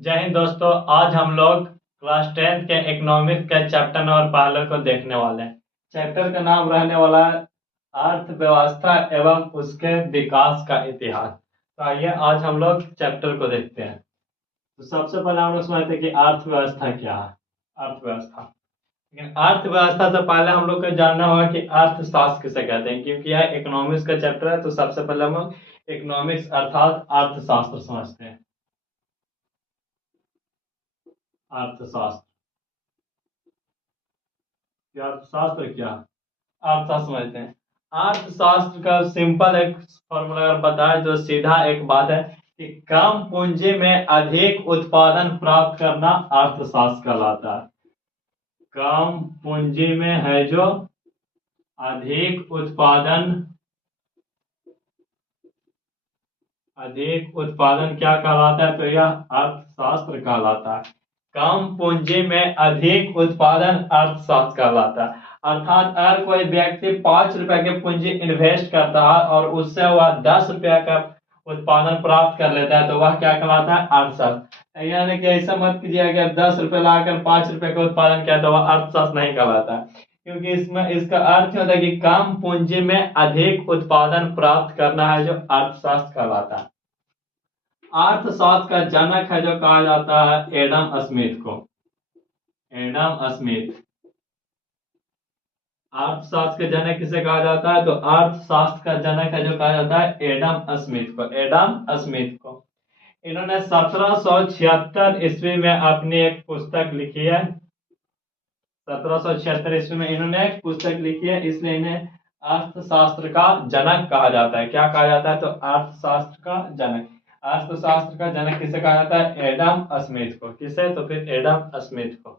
जय हिंद दोस्तों। आज हम लोग क्लास 10 के इकोनॉमिक्स के चैप्टर नंबर पहले को देखने वाले हैं। चैप्टर का नाम रहने वाला है अर्थव्यवस्था एवं उसके विकास का इतिहास। तो आइए आज हम लोग चैप्टर को देखते हैं। तो सबसे पहले हम लोग समझते हैं कि अर्थव्यवस्था क्या है। अर्थव्यवस्था, लेकिन अर्थव्यवस्था से पहले हम लोग को जानना होगा कि अर्थशास्त्र किसे कहते हैं, क्योंकि यह इकोनॉमिक्स का चैप्टर है। तो सबसे पहले हम लोग इकोनॉमिक्स अर्थात अर्थशास्त्र समझते हैं। अर्थशास्त्र, अर्थशास्त्र क्या, अर्थशास्त्र समझते हैं। अर्थशास्त्र का सिंपल एक फॉर्मूला अगर बताए जो सीधा एक बात है कि कम पूंजी में अधिक उत्पादन प्राप्त करना अर्थशास्त्र कहलाता है। कम पूंजी में है जो अधिक उत्पादन क्या कहलाता है, तो यह अर्थशास्त्र कहलाता है। कम पूंजी में अधिक उत्पादन अर्थशास्त्र कहलाता है। अर्थात अगर कोई व्यक्ति 5 रुपए की पूंजी इन्वेस्ट करता है और उससे वह 10 रुपए का उत्पादन प्राप्त कर लेता है, तो वह क्या कहलाता है, अर्थशास्त्र। यानी कि ऐसा मत कीजिए कि अब 10 रुपए लाकर 5 रुपए का उत्पादन किया तो वह अर्थशास्त्र नहीं कहलाता है, क्योंकि इसमें इसका अर्थ होता है कि कम पूंजी में अधिक उत्पादन प्राप्त करना है जो अर्थशास्त्र कहलाता है। अर्थशास्त्र का जनक है जो कहा जाता है एडम स्मिथ को। एडम स्मिथ अर्थशास्त्र के जनक किसे कहा जाता है, तो अर्थशास्त्र का जनक है जो कहा जाता है एडम स्मिथ को। एडम स्मिथ को इन्होंने 1776 ईस्वी में अपनी एक पुस्तक लिखी है। 1776 ईस्वी में इन्होंने एक पुस्तक लिखी है, इसलिए इन्हें अर्थशास्त्र का जनक कहा जाता है। क्या कहा जाता है, तो अर्थशास्त्र का जनक। अर्थशास्त्र का जनक किसे कहा जाता है, एडम स्मिथ को। किसे, तो फिर एडम स्मिथ को।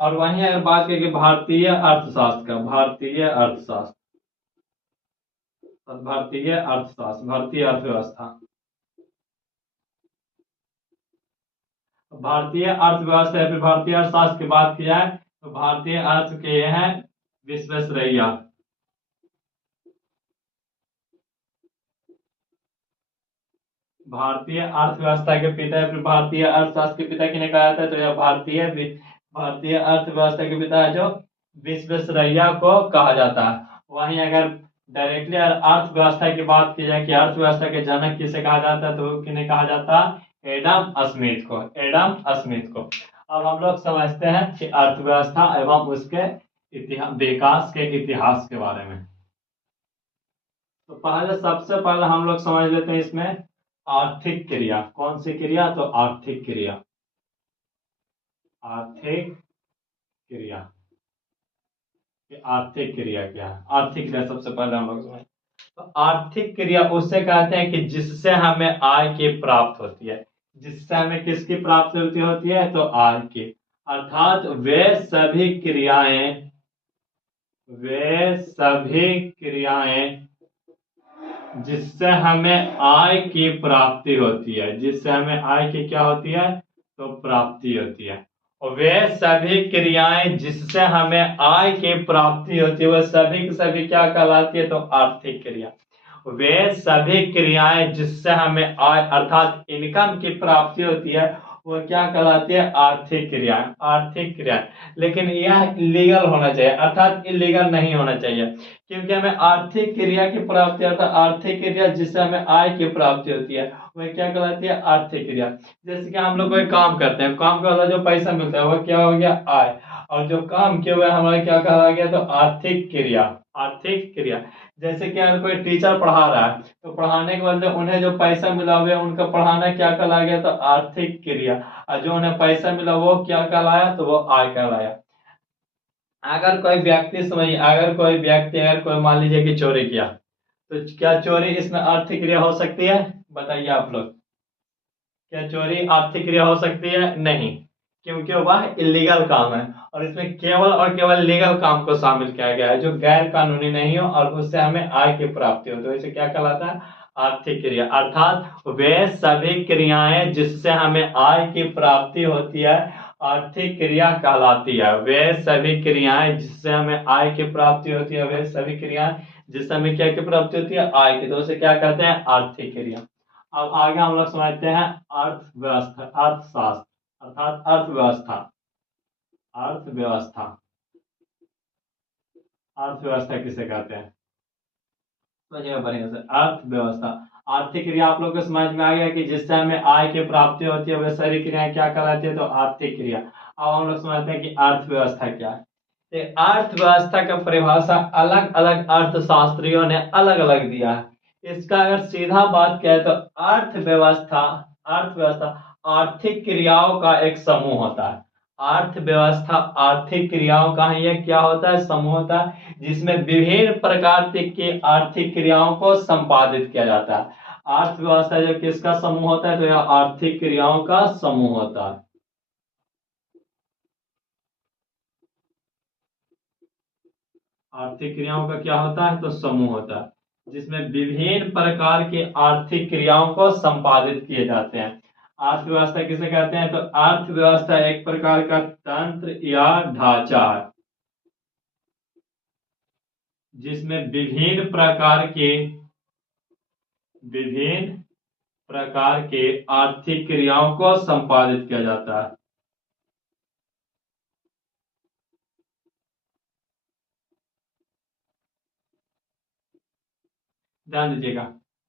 और वहीं अगर बात करें भारतीय अर्थशास्त्र का, भारतीय अर्थशास्त्र, भारतीय अर्थशास्त्र, भारतीय अर्थव्यवस्था, भारतीय अर्थव्यवस्था या फिर भारतीय अर्थशास्त्र की बात की जाए तो भारतीय अर्थ के ये हैं विश्वेश्वरैया। भारतीय अर्थव्यवस्था के पिता या फिर भारतीय अर्थशास्त्र के पिता किन्हें कहा जाता है, तो यह भारतीय अर्थव्यवस्था के पिता जो विश्वेश्वरैया को कहा जाता है। वहीं अगर डायरेक्टली अर्थव्यवस्था की बात की जाए कि अर्थव्यवस्था के जनक किसे कहा जाता है, तो किन्हें कहा जाता है, एडम स्मिथ को। एडम स्मिथ को। अब हम लोग समझते हैं कि अर्थव्यवस्था एवं उसके विकास के इतिहास के बारे में। तो पहले सबसे पहले हम लोग समझ लेते हैं इसमें आर्थिक क्रिया। कौन सी क्रिया, तो आर्थिक क्रिया। आर्थिक क्रिया, आर्थिक क्रिया क्या है। आर्थिक क्रिया सबसे पहले हम लोग समझ, तो आर्थिक क्रिया उससे कहते हैं कि जिससे हमें आय की प्राप्त होती है। जिससे हमें किसकी प्राप्ति होती है, तो आय की। अर्थात वे सभी क्रियाएं जिससे हमें आय की प्राप्ति होती है। जिससे हमें आय की क्या होती है, तो प्राप्ति होती है। और वे सभी क्रियाएं जिससे हमें आय की प्राप्ति होती है वह सभी की सभी क्या कहलाती है, तो आर्थिक क्रिया। वे सभी क्रियाएं जिससे हमें आय अर्थात इनकम की प्राप्ति होती है वह क्या कहलाती है, आर्थिक क्रिया। आर्थिक क्रिया, लेकिन यह इलीगल होना चाहिए, अर्थात इलीगल नहीं होना चाहिए, क्योंकि हमें आर्थिक क्रिया की प्राप्ति अर्थात आर्थिक क्रिया जिससे हमें आय की प्राप्ति होती है वह क्या कहलाती है, आर्थिक क्रिया। जैसे कि हम लोग कोई काम करते हैं, काम के बाद जो पैसा मिलता है वह क्या हो गया, आय। और जो काम किए हुए हमारा क्या कहा गया, तो आर्थिक क्रिया। आर्थिक क्रिया, जैसे कि अगर कोई टीचर पढ़ा रहा है तो पढ़ाने के बदले उन्हें जो पैसा मिला हुआ है उनका पढ़ाना क्या कहला गया, तो आर्थिक क्रिया। और जो उन्हें पैसा मिला वो क्या कहलाया, तो वो आय कहलाया। अगर कोई मान लीजिए कि चोरी किया, तो क्या चोरी इसमें आर्थिक क्रिया हो सकती है, बताइए आप लोग। क्या चोरी आर्थिक क्रिया हो सकती है, नहीं, क्योंकि वह इलीगल काम है। और इसमें केवल और केवल लीगल काम को शामिल किया गया है जो गैर कानूनी नहीं हो और उससे हमें आय की प्राप्ति हो, तो इसे क्या कहलाता है, आर्थिक क्रिया। अर्थात वे सभी क्रियाएं जिससे हमें आय की प्राप्ति होती है आर्थिक क्रिया कहलाती है। वे सभी क्रियाएं जिससे हमें आय की प्राप्ति होती है, वे सभी क्रियाएं जिससे हमें क्या की प्राप्ति होती है, आय की, तो उसे क्या कहते हैं, आर्थिक क्रिया। अब आगे हम लोग समझते हैं अर्थव्यवस्था, अर्थशास्त्र अर्थात अर्थव्यवस्था। अर्थव्यवस्था, अर्थव्यवस्था किसे कहते हैं समझिएगा बढ़िया से। अर्थव्यवस्था, आर्थिक क्रिया आप लोग को समझ में आ गया कि जिससे हमें आय की प्राप्ति होती है वह सारी क्रियाएं क्या कहलाती है, तो आर्थिक क्रिया। अब हम लोग समझते हैं कि अर्थव्यवस्था क्या है। तो अर्थव्यवस्था का परिभाषा अलग अलग अर्थशास्त्रियों ने अलग अलग दिया है। इसका अगर सीधा बात करें तो अर्थव्यवस्था, अर्थव्यवस्था आर्थिक क्रियाओं का एक समूह होता है। अर्थव्यवस्था आर्थिक क्रियाओं का ही एक क्या होता है, समूह होता है, जिसमें विभिन्न प्रकार की आर्थिक क्रियाओं को संपादित किया जाता है। अर्थव्यवस्था जो किसका समूह होता है, तो यह आर्थिक क्रियाओं का समूह होता है। आर्थिक क्रियाओं का क्या होता है, तो समूह होता है, जिसमें विभिन्न प्रकार की आर्थिक क्रियाओं को संपादित किए जाते हैं। अर्थव्यवस्था किसे कहते हैं, तो अर्थव्यवस्था एक प्रकार का तंत्र या ढांचा है, जिसमें विभिन्न प्रकार के आर्थिक क्रियाओं को संपादित किया जाता है। ध्यान दीजिएगा,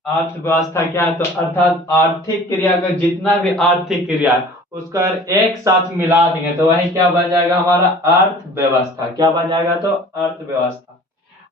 अर्थव्यवस्था क्या है, तो अर्थात आर्थिक क्रिया का जितना भी आर्थिक क्रिया है उसको अगर एक साथ मिला देंगे तो वही क्या बन जाएगा, हमारा अर्थव्यवस्था। क्या बन जाएगा, तो अर्थव्यवस्था।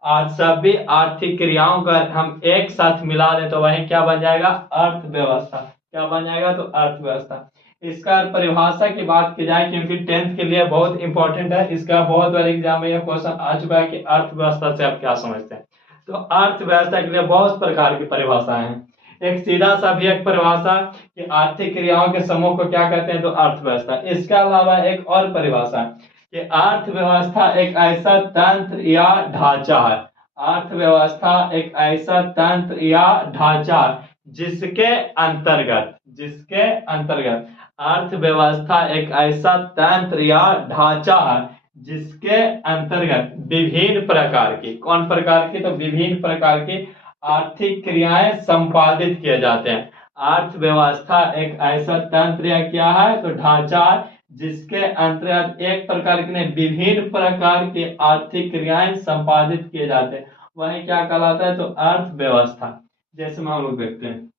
आज सभी आर्थिक क्रियाओं का हम एक साथ मिला दें तो वही क्या बन जाएगा, अर्थव्यवस्था। क्या बन जाएगा, तो अर्थव्यवस्था। इसका परिभाषा की बात की जाए, क्योंकि 10th के लिए बहुत इंपॉर्टेंट है, इसका बहुत बार एग्जाम में यह क्वेश्चन आ चुका है कि अर्थव्यवस्था से आप क्या समझते हैं। तो अर्थव्यवस्था के लिए बहुत प्रकार की परिभाषाएं हैं। एक सीधा सा भी एक परिभाषा कि आर्थिक क्रियाओं के समूह को क्या कहते हैं, तो अर्थव्यवस्था। इसके अलावा एक और परिभाषा कि अर्थव्यवस्था एक ऐसा तंत्र या ढांचा है। अर्थव्यवस्था एक ऐसा तंत्र या ढांचा जिसके अंतर्गत अर्थव्यवस्था एक ऐसा तंत्र या ढांचा है जिसके अंतर्गत विभिन्न प्रकार की, कौन प्रकार की, तो विभिन्न प्रकार की आर्थिक क्रियाएं संपादित किए जाते हैं। अर्थव्यवस्था एक ऐसा तंत्र या क्या है, तो ढांचा है जिसके अंतर्गत एक प्रकार के नहीं विभिन्न प्रकार की आर्थिक क्रियाएं संपादित किए जाते हैं, वही क्या कहलाता है, तो अर्थव्यवस्था। जैसे हम लोग देखते हैं,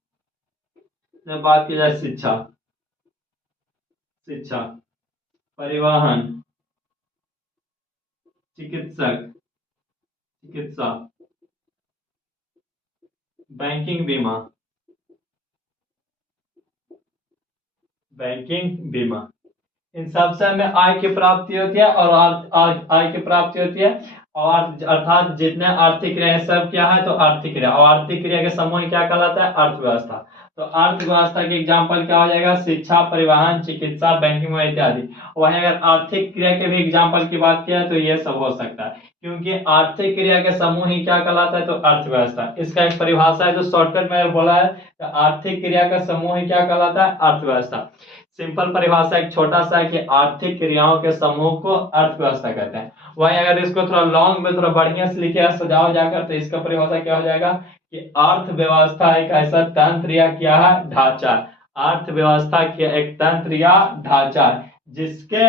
जब बात की जाए शिक्षा, शिक्षा, परिवहन, चिकित्सक, चिकित्सा, बैंकिंग बीमा, बैंकिंग बीमा, इन सबसे हमें आय की प्राप्ति होती है और आय की प्राप्ति होती है। और अर्थात जितने आर्थिक क्रिया है सब क्या है, तो आर्थिक क्रिया। और आर्थिक क्रिया के समूह क्या कहलाता है, अर्थव्यवस्था। तो अर्थव्यवस्था के एग्जाम्पल क्या हो जाएगा, शिक्षा, परिवहन, चिकित्सा, बैंकिंग इत्यादि। वहीं अगर आर्थिक क्रिया के भी एग्जाम्पल की बात किया तो ये सब हो सकता है, क्योंकि आर्थिक क्रिया के समूह ही क्या कहलाता है, तो अर्थव्यवस्था। इसका एक परिभाषा है जो शॉर्टकट में बोला है, तो आर्थिक क्रिया का समूह ही क्या कहलाता है, अर्थव्यवस्था। सिंपल परिभाषा एक छोटा सा है कि आर्थिक क्रियाओं के समूह को अर्थव्यवस्था कहते हैं। वहीं अगर इसको थोड़ा लॉन्ग में थोड़ा बढ़िया से लिखे सजाओ जाकर तो इसका परिभाषा क्या हो जाएगा कि अर्थव्यवस्था एक ऐसा तंत्र या क्या है, ढांचा। अर्थव्यवस्था के एक तंत्र या ढांचा जिसके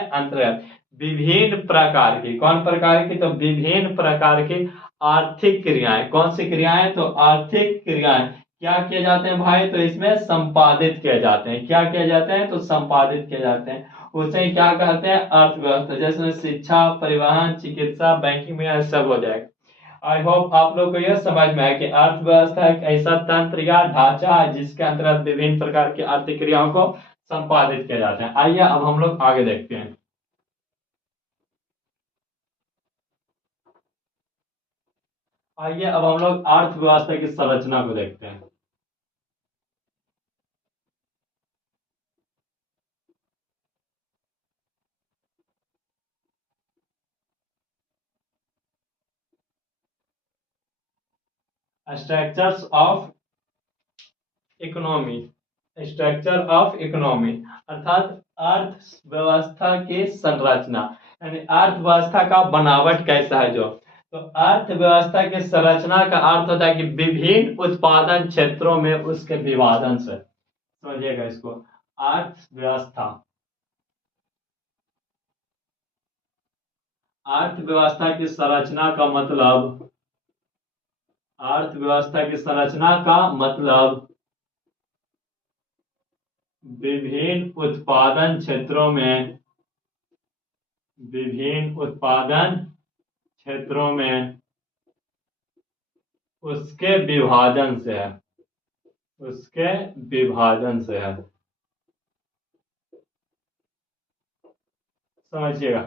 अंतर्गत विभिन्न प्रकार की, कौन प्रकार की, तो विभिन्न प्रकार की आर्थिक क्रियाएं, कौन सी क्रियाएं, तो आर्थिक क्रियाएं क्या किए जाते हैं भाई, तो इसमें संपादित किए जाते हैं। क्या किए जाते हैं, तो संपादित किए जाते हैं, उसे क्या कहते हैं, अर्थव्यवस्था। जैसे शिक्षा, परिवहन, चिकित्सा, बैंकिंग में सब हो जाएगा। आई होप आप लोग को यह समझ में आए कि अर्थव्यवस्था एक ऐसा तंत्र या ढांचा है जिसके अंतर्गत विभिन्न प्रकार की आर्थिक क्रियाओं को संपादित किए जाते हैं। आइए अब हम लोग आगे देखते हैं। आइए अब हम लोग अर्थव्यवस्था की संरचना को देखते हैं। Structures of economy, structure of economy अर्थात अर्थव्यवस्था की संरचना, यानी अर्थव्यवस्था का बनावट कैसा है। जो तो अर्थव्यवस्था की संरचना का अर्थ होता है कि विभिन्न उत्पादन क्षेत्रों में उसके विभाजन से, समझिएगा इसको। अर्थव्यवस्था, अर्थव्यवस्था की संरचना का मतलब, अर्थव्यवस्था की संरचना का मतलब विभिन्न उत्पादन क्षेत्रों में, विभिन्न उत्पादन क्षेत्रों में उसके विभाजन से है, उसके विभाजन से है, समझिएगा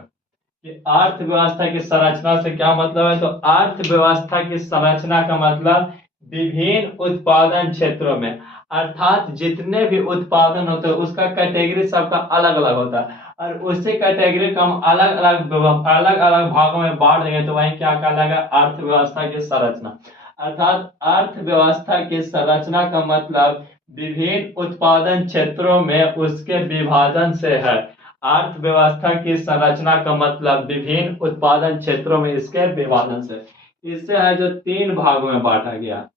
कि अर्थव्यवस्था की संरचना से क्या मतलब है। तो अर्थव्यवस्था की संरचना का मतलब विभिन्न उत्पादन क्षेत्रों में, अर्थात जितने भी उत्पादन होते हैं उसका कैटेगरी सबका अलग अलग होता है, और उसी कैटेगरी को हम अलग अलग भागों में बांट देंगे तो वही क्या कहलाएगा, अर्थव्यवस्था की संरचना। अर्थात अर्थव्यवस्था की संरचना का मतलब विभिन्न उत्पादन क्षेत्रों में उसके विभाजन से है। अर्थव्यवस्था की संरचना का मतलब विभिन्न उत्पादन क्षेत्रों में इसके विभाजन से, इससे है जो 3 भागों में बांटा गया।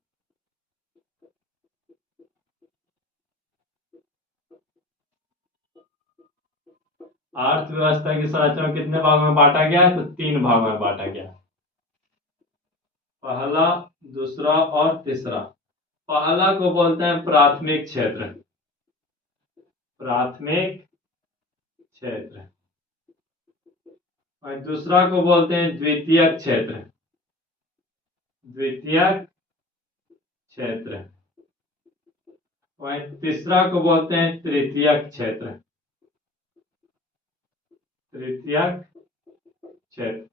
अर्थव्यवस्था की संरचना कितने भागों में बांटा गया, तो 3 भागों में बांटा गया। पहला, दूसरा और तीसरा। पहला को बोलते हैं प्राथमिक क्षेत्र, प्राथमिक क्षेत्र, और दूसरा को बोलते हैं द्वितीयक क्षेत्र, द्वितीयक क्षेत्र, और तीसरा को बोलते हैं तृतीयक क्षेत्र, तृतीयक क्षेत्र।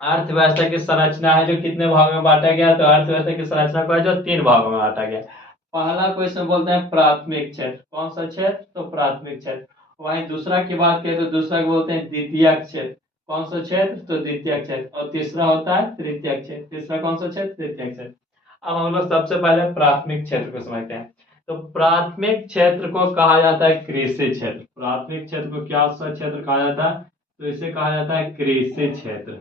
अर्थव्यवस्था की संरचना है जो कितने भागों में बांटा गया, तो अर्थव्यवस्था की संरचना को है जो 3 भागों में बांटा गया। पहला को इसमें बोलते हैं प्राथमिक क्षेत्र, कौन सा क्षेत्र, तो प्राथमिक क्षेत्र। वहीं दूसरा की बात करें तो दूसरा को बोलते हैं द्वितीयक क्षेत्र, कौन सा क्षेत्र, तो द्वितीयक क्षेत्र। और तीसरा होता है तृतीयक क्षेत्र, तीसरा कौन सा क्षेत्र, तृतीयक क्षेत्र। अब हम लोग सबसे पहले प्राथमिक क्षेत्र को समझते हैं। तो प्राथमिक क्षेत्र को कहा जाता है कृषि क्षेत्र, प्राथमिक क्षेत्र को क्या सा क्षेत्र कहा जाता है, तो इसे कहा जाता है कृषि क्षेत्र।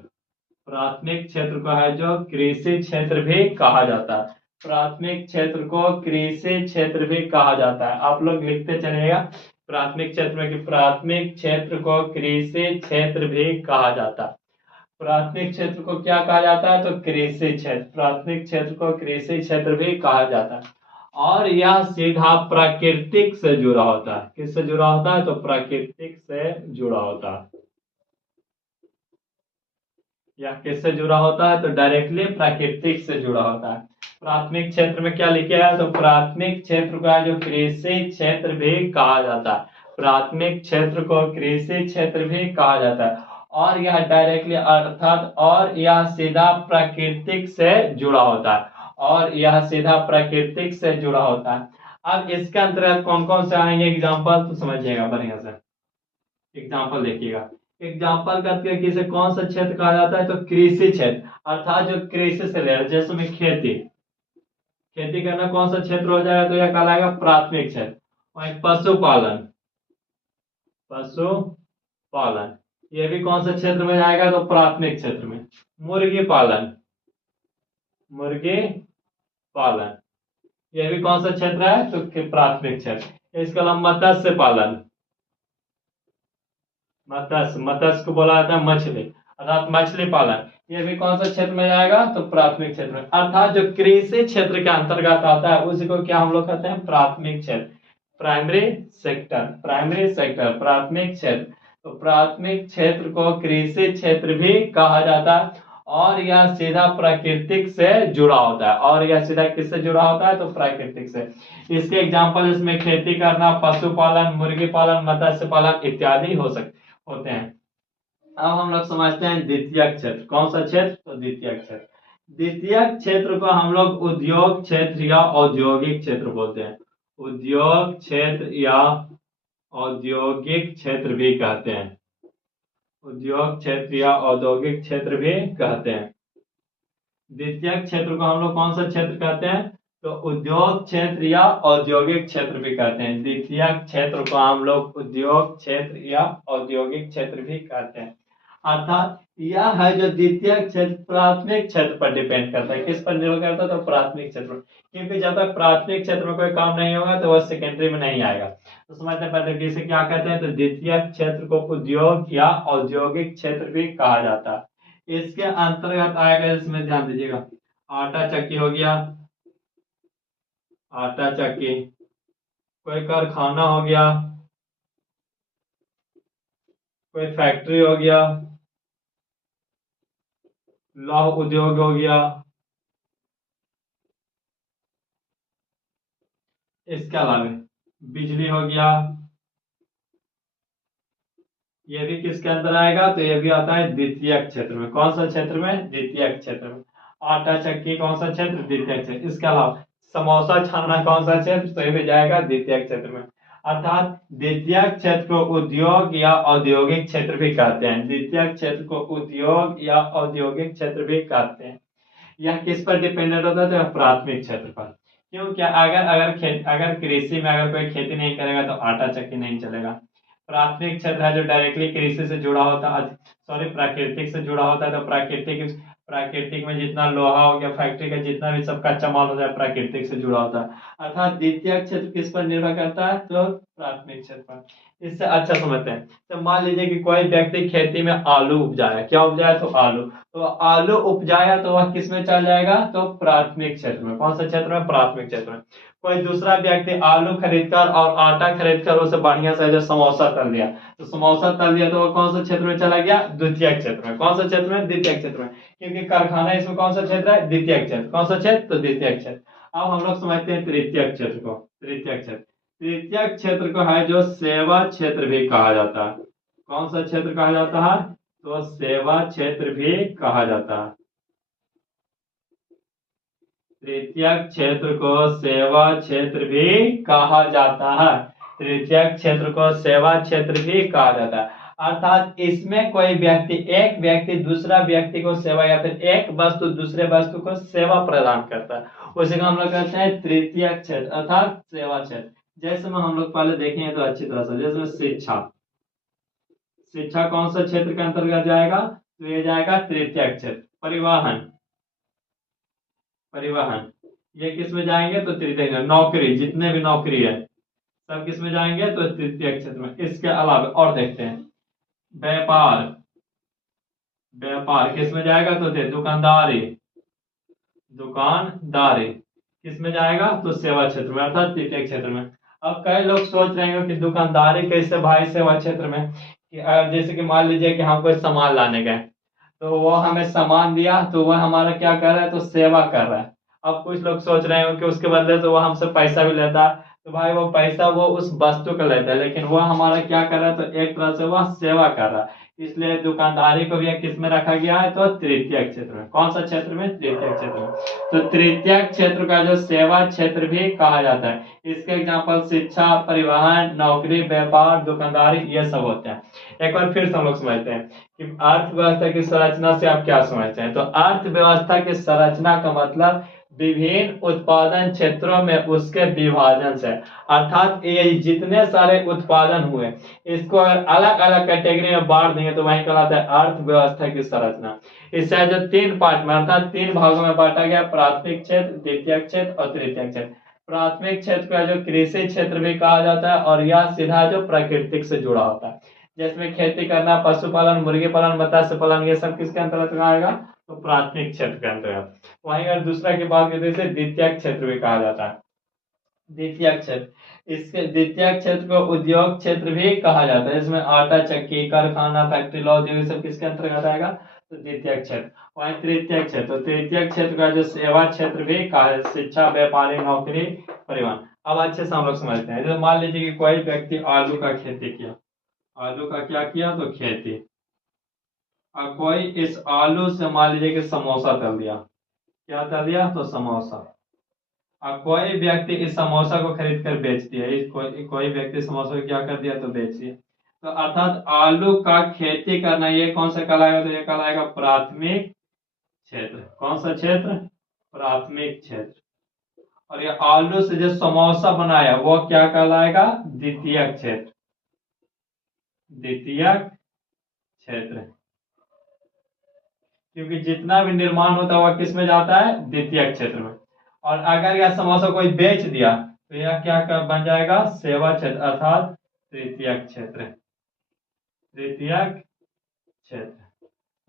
प्राथमिक क्षेत्र को है जो कृषि क्षेत्र भी कहा जाता है, प्राथमिक क्षेत्र को कृषि क्षेत्र भी कहा जाता है। आप लोग लिखते चलेगा प्राथमिक क्षेत्र में कि प्राथमिक क्षेत्र को कृषि क्षेत्र भी कहा जाता है। प्राथमिक क्षेत्र को क्या कहा जाता है, तो कृषि क्षेत्र, प्राथमिक क्षेत्र को कृषि क्षेत्र भी कहा जाता है। और यह सीधा प्राकृतिक से जुड़ा होता है, किससे जुड़ा होता है, तो प्राकृतिक से जुड़ा होता है। या किससे जुड़ा होता है, तो डायरेक्टली प्राकृतिक से जुड़ा होता है। प्राथमिक क्षेत्र में क्या लिखे है, तो प्राथमिक क्षेत्र का जो कृषि क्षेत्र भी कहा जाता है, प्राथमिक क्षेत्र को कृषि क्षेत्र भी कहा जाता है। और यह डायरेक्टली अर्थात और यह सीधा प्राकृतिक से जुड़ा होता है, और यह सीधा प्राकृतिक से जुड़ा होता है। अब इसके अंतर्गत कौन कौन से आएंगे एग्जाम्पल, तो समझिएगा बढ़िया से, एग्जाम्पल देखिएगा। एग्जाम्पल करके किसे कौन सा क्षेत्र कहा जाता है, तो कृषि क्षेत्र, अर्थात जो कृषि से ले, जैसे में खेती, खेती करना कौन सा क्षेत्र हो जाएगा, तो यह कहलाएगा प्राथमिक क्षेत्र। वहीं पशुपालन, पशुपालन ये भी कौन सा क्षेत्र में जाएगा, तो प्राथमिक क्षेत्र में। मुर्गी पालन, मुर्गी पालन ये भी कौन सा क्षेत्र है, तो प्राथमिक क्षेत्र। इसके अलावा मत्स्य पालन, मत्स्य को बोला जाता है मछली, अर्थात मछली पालन ये भी कौन सा क्षेत्र में जाएगा, तो प्राथमिक क्षेत्र में। अर्थात जो कृषि क्षेत्र के अंतर्गत आता है उसी को क्या हम लोग कहते हैं, प्राथमिक क्षेत्र, प्राइमरी सेक्टर, प्राइमरी सेक्टर, प्राथमिक क्षेत्र। तो प्राथमिक क्षेत्र को कृषि क्षेत्र भी कहा जाता है, और यह सीधा प्राकृतिक से जुड़ा होता है, और यह सीधा किससे जुड़ा होता है, तो प्राकृतिक से। इसके एग्जाम्पल इसमें खेती करना, पशुपालन, मुर्गी पालन, मत्स्य पालन इत्यादि हो सकते होते हैं। अब हम लोग समझते हैं द्वितीयक क्षेत्र, कौन सा क्षेत्र, तो द्वितीयक क्षेत्र। द्वितीयक क्षेत्र को हम लोग उद्योग क्षेत्र या औद्योगिक क्षेत्र बोलते हैं, उद्योग क्षेत्र या औद्योगिक क्षेत्र भी कहते हैं, उद्योग क्षेत्र या औद्योगिक क्षेत्र भी कहते हैं। द्वितीयक क्षेत्र को हम लोग कौन सा क्षेत्र कहते हैं, तो उद्योग क्षेत्र या औद्योगिक क्षेत्र भी कहते हैं। द्वितीयक क्षेत्र को हम लोग उद्योग क्षेत्र या औद्योगिक क्षेत्र भी कहते हैं। अर्थात यह है जो द्वितीय क्षेत्र प्राथमिक क्षेत्र पर डिपेंड करता है। किस पर निर्भर करता है? तो प्राथमिक क्षेत्र पर। क्योंकि जब तक प्राथमिक क्षेत्र में कोई काम नहीं होगा तो वह सेकेंडरी में नहीं आएगा। तो समझते हैं पहले कि इसे क्या कहते हैं? तो द्वितीय क्षेत्र को उद्योग या औद्योगिक क्षेत्र भी कहा जाता है। इसके अंतर्गत आएगा, इसमें ध्यान दीजिएगा, आटा चक्की हो गया, आटा चक्की, कोई कारखाना हो गया, कोई फैक्ट्री हो गया, लौह उद्योग हो गया। इसके अलावा बिजली हो गया, ये भी किसके अंदर आएगा? तो ये भी आता है द्वितीय क्षेत्र में। कौन सा क्षेत्र में? द्वितीय क्षेत्र में। आटा चक्की कौन सा क्षेत्र? द्वितीय क्षेत्र। इसके अलावा समोसा छानना कौन सा क्षेत्र? तो ये भी जाएगा द्वितीय क्षेत्र में। अर्थात द्वितीय क्षेत्र को उद्योग या औद्योगिक क्षेत्र भी कहते हैं। द्वितीय क्षेत्र को उद्योग या औद्योगिक क्षेत्र भी कहते हैं। यह किस पर डिपेंडेंट होता है? तो प्राथमिक क्षेत्र पर। क्यों? क्या अगर अगर कृषि में अगर कोई खेती नहीं करेगा तो आटा चक्की नहीं चलेगा। प्राथमिक क्षेत्र है जो डायरेक्टली कृषि से जुड़ा होता है, सॉरी प्राकृतिक से जुड़ा होता है। तो प्राकृतिक में जितना लोहा हो गया, फैक्ट्री का जितना भी सब कच्चा माल होता है, प्राकृतिक से जुड़ा होता है। अर्थात द्वितीय क्षेत्र किस पर निर्भर करता है? तो प्राथमिक क्षेत्र पर। इससे अच्छा समझते हैं। तो मान लीजिए कि कोई व्यक्ति खेती में आलू उपजाया। क्या उपजाया? तो आलू। तो आलू उपजाया तो वह किस में चल जाएगा? तो प्राथमिक क्षेत्र में। कौन सा क्षेत्र में? प्राथमिक क्षेत्र में। कोई दूसरा व्यक्ति आलू खरीदकर और आटा खरीदकर उसे बढ़िया से जो समोसा तल दिया, तो समोसा तल दिया तो वो कौन सा क्षेत्र में चला गया? द्वितीय क्षेत्र में। कौन सा क्षेत्र में? द्वितीय क्षेत्र में। क्योंकि कारखाना इसमें कौन सा क्षेत्र है? द्वितीय क्षेत्र। कौन सा क्षेत्र? तो द्वितीय क्षेत्र। अब हम लोग समझते हैं तृतीय क्षेत्र को। तृतीय क्षेत्र, तृतीय क्षेत्र को है जो सेवा क्षेत्र भी कहा जाता है। कौन सा क्षेत्र कहा जाता है? तो सेवा क्षेत्र भी कहा जाता है। तृतीय क्षेत्र को सेवा क्षेत्र भी कहा जाता है। तृतीय क्षेत्र को सेवा क्षेत्र भी कहा जाता है। अर्थात इसमें कोई व्यक्ति, एक व्यक्ति दूसरा व्यक्ति को सेवा या फिर एक वस्तु दूसरे वस्तु को सेवा प्रदान करता है, उसे हम लोग कहते हैं तृतीय क्षेत्र अर्थात सेवा क्षेत्र। जैसे में हम लोग पहले देखेंगे तो अच्छी तरह से, जैसे शिक्षा, शिक्षा कौन सा क्षेत्र के अंतर्गत जाएगा? तो ये जाएगा तृतीय क्षेत्र। परिवहन, परिवहन ये किस में जाएंगे? तो तृतीय क्षेत्र। नौकरी, जितने भी नौकरी है सब किस में जाएंगे? तो तृतीय क्षेत्र में। इसके अलावा और देखते हैं, व्यापार, व्यापार किस में जाएगा? तो दुकानदारी, दुकानदारी किस में जाएगा? तो सेवा क्षेत्र में अर्थात तृतीय क्षेत्र में। अब कई लोग सोच रहे हैं कि दुकानदारी कैसे भाई सेवा क्षेत्र में, कि जैसे कि मान लीजिए कि हम कोई सामान लाने गए तो वो हमें सामान दिया तो वह हमारा क्या कर रहा है? तो सेवा कर रहा है। अब कुछ लोग सोच रहे हैं कि उसके बदले से वो हमसे पैसा भी लेता है, तो भाई वो पैसा वो उस वस्तु का लेता है, लेकिन वह हमारा क्या कर रहा है? तो एक तरह से वह सेवा कर रहा है। इसलिए दुकानदारी को भी किस में रखा गया है? तो तृतीय क्षेत्र में। कौन सा क्षेत्र में? तृतीय क्षेत्र में। तो तृतीय क्षेत्र का जो सेवा क्षेत्र भी कहा जाता है। इसके एग्जाम्पल शिक्षा, परिवहन, नौकरी, व्यापार, दुकानदारी ये सब होते हैं। एक बार फिर से हम लोग समझते हैं कि अर्थव्यवस्था की संरचना से आप क्या समझते हैं? तो अर्थव्यवस्था की संरचना का मतलब विभिन्न उत्पादन क्षेत्रों में उसके विभाजन से। अर्थात ये जितने सारे उत्पादन हुए इसको अगर अलग अलग कैटेगरी में बांट देंगे तो वही कहलाता है अर्थव्यवस्था की संरचना। इससे जो तीन पार्ट में अर्थात तीन भागों में बांटा गया, प्राथमिक क्षेत्र, द्वितीय क्षेत्र और तृतीय क्षेत्र। प्राथमिक क्षेत्र का जो कृषि क्षेत्र भी कहा जाता है और यह सीधा जो प्राकृतिक से जुड़ा होता है, जिसमें खेती करना, पशुपालन, मुर्गी पालन, मत्स्य पालन, ये सब किसके अंतर्गत आएगा? तो प्राथमिक क्षेत्र के अंतर्गत। वहीं अगर दूसरा की बात करें तो द्वितीय क्षेत्र भी कहा जाता है। द्वितीय क्षेत्र, इसके द्वितीय क्षेत्र को उद्योग क्षेत्र भी कहा जाता है। इसमें आटा चक्की, कारखाना, फैक्ट्री, लौह उद्योग सब किसके अंतर्गत आएगा? तो द्वितीय क्षेत्र। वहीं तृतीय क्षेत्र, तो तृतीय क्षेत्र का जो सेवा क्षेत्र भी कहा है, शिक्षा, व्यापारी, नौकरी, परिवहन। अब अच्छे से हम लोग समझते हैं। जैसे मान लीजिए कि कोई व्यक्ति आलू का खेती किया, आलू का क्या किया? तो खेती। और कोई इस आलू से मान लीजिए कि समोसा तल दिया। क्या तल दिया? तो समोसा। और कोई व्यक्ति इस समोसा को खरीद कर बेच दिया। कोई व्यक्ति समोसा को क्या कर दिया? तो बेच दिया। तो अर्थात आलू का खेती करना ये कौन सा कहलाएगा? तो ये कहलाएगा प्राथमिक क्षेत्र। कौन सा क्षेत्र? प्राथमिक क्षेत्र। और ये आलू से जो समोसा बनाया वो क्या कहलाएगा? द्वितीय क्षेत्र। द्वितीय क्षेत्र। क्योंकि जितना भी निर्माण होता है वह किस में जाता है, द्वितीयक क्षेत्र में। और अगर यह समोसा कोई बेच दिया तो यह क्या बन जाएगा, सेवा क्षेत्र अर्थात तृतीयक क्षेत्र, तृतीयक क्षेत्र।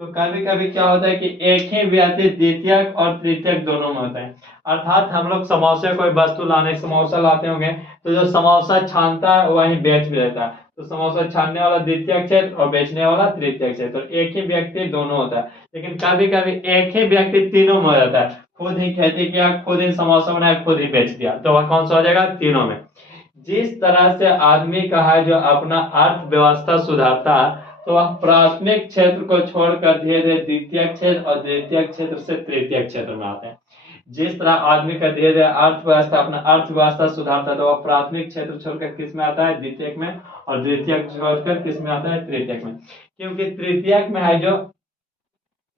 तो कभी कभी क्या होता है कि एक ही व्यक्ति द्वितीयक और तृतीयक दोनों में होता है। अर्थात हम लोग समोसे कोई वस्तु लाने, समोसा लाते होंगे तो जो समोसा छानता है वही बेच भी देता है, तो समोसा छानने वाला द्वितीयक क्षेत्र और बेचने वाला तृतीयक क्षेत्र। तो एक ही व्यक्ति दोनों होता है। लेकिन कभी कभी एक ही व्यक्ति तीनों में हो जाता है, खुद ही खेती किया, खुद ही समोसा बनाया, खुद ही बेच दिया, तो वह कौन सा हो जाएगा, तीनों में। जिस तरह से आदमी का है जो अपना अर्थव्यवस्था सुधारता है, तो वह प्राथमिक क्षेत्र को छोड़कर धीरे धीरे द्वितीय क्षेत्र और द्वितीय क्षेत्र से तृतीय क्षेत्र में आते हैं। जिस तरह आदमी का धीरे धीरे अर्थव्यवस्था, अपना अर्थव्यवस्था सुधारता है, तो वह प्राथमिक क्षेत्र छोड़कर किस में आता है, द्वितीयक में, और द्वितीयक छोड़कर किस में आता है, तृतीयक में। क्योंकि तृतीयक में है जो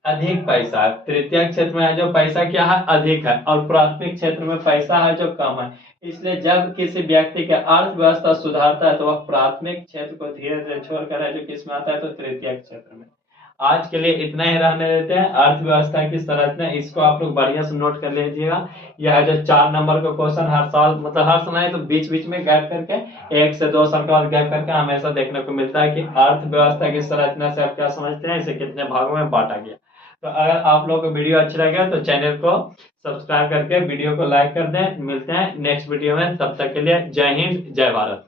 अधिक पैसा है, तृतीय क्षेत्र में है जो पैसा क्या है, अधिक है, और प्राथमिक क्षेत्र में पैसा है जो कम है। इसलिए जब किसी व्यक्ति का अर्थव्यवस्था सुधारता है तो वह प्राथमिक क्षेत्र को धीरे धीरे छोड़कर है जो किस में आता है, तो तृतीय क्षेत्र में। आज के लिए इतना ही रहने देते हैं। अर्थव्यवस्था की संरचना, इसको आप लोग बढ़िया से नोट कर लीजिएगा। यह है जो 4 नंबर का क्वेश्चन हर साल, मतलब हर समय तो बीच बीच में गैप करके 1 से 2 साल का गैप करके हमेशा देखने को मिलता है कि अर्थव्यवस्था की संरचना से आप क्या समझते हैं, इसे कितने भागों में बांटा गया। तो अगर आप लोगों को वीडियो अच्छा लगे तो चैनल को सब्सक्राइब करके वीडियो को लाइक कर दें। मिलते हैं नेक्स्ट वीडियो में, तब तक के लिए जय हिंद, जय भारत।